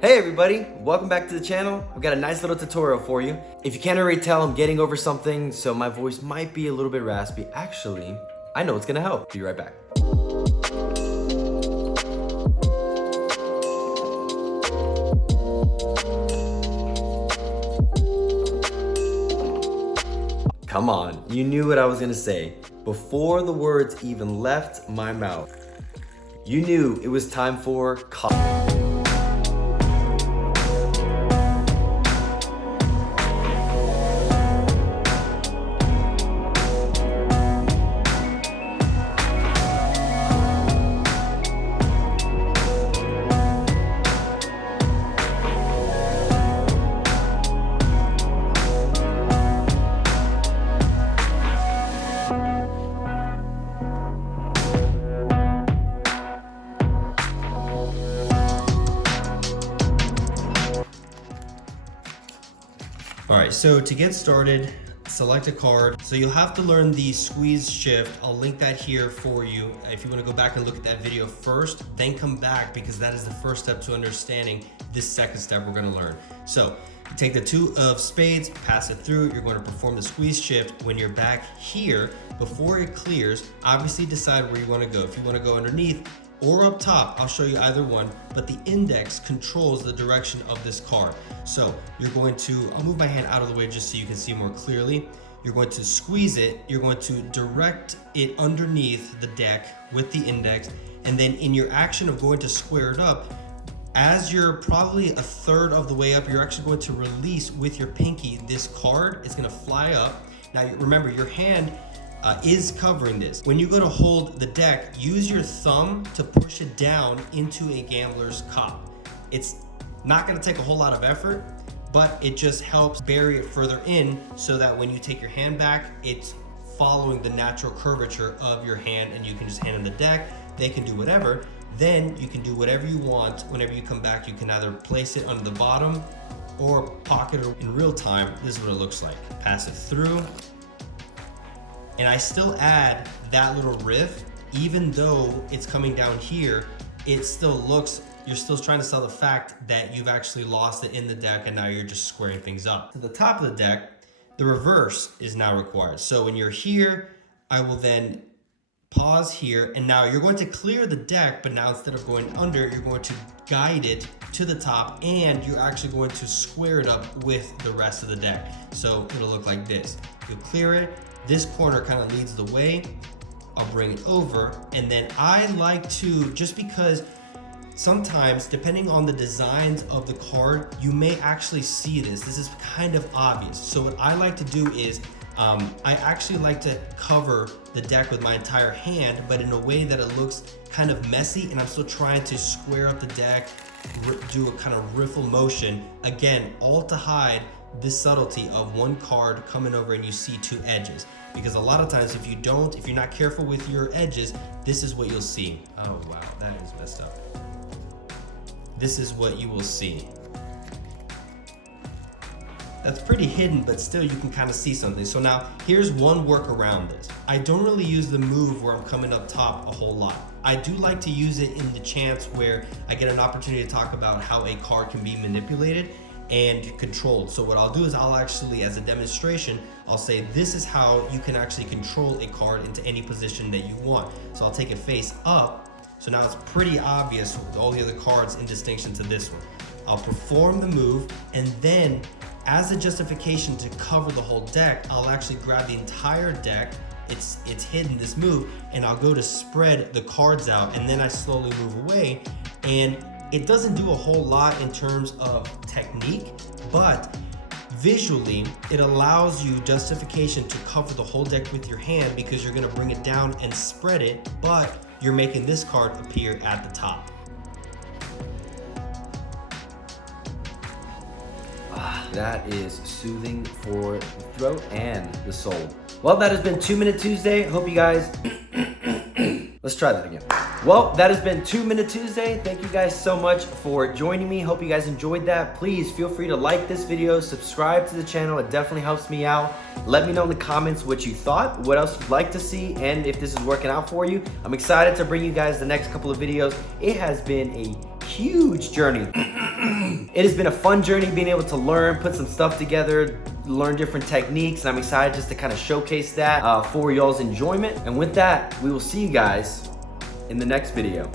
Hey everybody, welcome back to the channel. I've got a nice little tutorial for you. If you can't already tell, I'm getting over something, so my voice might be a little bit raspy. Actually, I know it's gonna help. Be right back. Come on, you knew what I was gonna say. Before the words even left my mouth, you knew it was time for coffee. All right, so to get started, select a card. So you'll have to learn the squeeze shift. I'll link that here for you. If you want to go back and look at that video first, then come back because that is the first step to understanding this second step we're going to learn. So you take the two of spades, pass it through. You're going to perform the squeeze shift. When you're back here, before it clears, obviously decide where you want to go. If you want to go underneath or up top, I'll show you either one, but the index controls the direction of this card. So you're going to, I'll move my hand out of the way just so you can see more clearly. You're going to squeeze it, you're going to direct it underneath the deck with the index, and then in your action of going to square it up, as you're probably a third of the way up, you're actually going to release with your pinky this card. It's gonna fly up. Now remember, your hand is covering this. When you go to hold the deck, use your thumb to push it down into a gambler's cup. It's not gonna take a whole lot of effort, but it just helps bury it further in so that when you take your hand back, it's following the natural curvature of your hand and you can just hand them the deck. They can do whatever. Then you can do whatever you want. Whenever you come back, you can either place it under the bottom or pocket it in real time. This is what it looks like. Pass it through. And I still add that little riff, even though it's coming down here, it still looks, you're still trying to sell the fact that you've actually lost it in the deck and now you're just squaring things up. To the top of the deck, the reverse is now required. So when you're here, I will then pause here, and now you're going to clear the deck, but now instead of going under, you're going to guide it to the top, and you're actually going to square it up with the rest of the deck. So it'll look like this. You'll clear it. This corner kind of leads the way. I'll bring it over, and then I like to, just because sometimes, depending on the designs of the card, you may actually see this. This is kind of obvious. So what I like to do is, I actually like to cover the deck with my entire hand, but in a way that it looks kind of messy, and I'm still trying to square up the deck, do a kind of riffle motion. Again, all to hide this subtlety of one card coming over and you see two edges. Because a lot of times if you're not careful with your edges, this is what you'll see. Oh wow, that is messed up. This is what you will see. That's pretty hidden, but still you can kind of see something. So now here's one work around this. I don't really use the move where I'm coming up top a whole lot. I do like to use it in the chance where I get an opportunity to talk about how a card can be manipulated and controlled. So what I'll do is I'll actually, as a demonstration, I'll say this is how you can actually control a card into any position that you want. So I'll take it face up. So now it's pretty obvious with all the other cards in distinction to this one. I'll perform the move, and then as a justification to cover the whole deck, I'll actually grab the entire deck. It's hidden, this move, and I'll go to spread the cards out, and then I slowly move away. And it doesn't do a whole lot in terms of technique, but visually, it allows you justification to cover the whole deck with your hand because you're gonna bring it down and spread it, but you're making this card appear at the top. That is soothing for the throat and the soul. Well, that has been 2 Minute Tuesday. Hope you guys, let's try that again. Well, that has been 2 Minute Tuesday. Thank you guys so much for joining me. Hope you guys enjoyed that. Please feel free to like this video, subscribe to the channel. It definitely helps me out. Let me know in the comments what you thought, what else you'd like to see, and if this is working out for you. I'm excited to bring you guys the next couple of videos. It has been a huge journey. It has been a fun journey being able to learn, put some stuff together, learn different techniques, and I'm excited just to kind of showcase that for y'all's enjoyment. And with that, we will see you guys in the next video.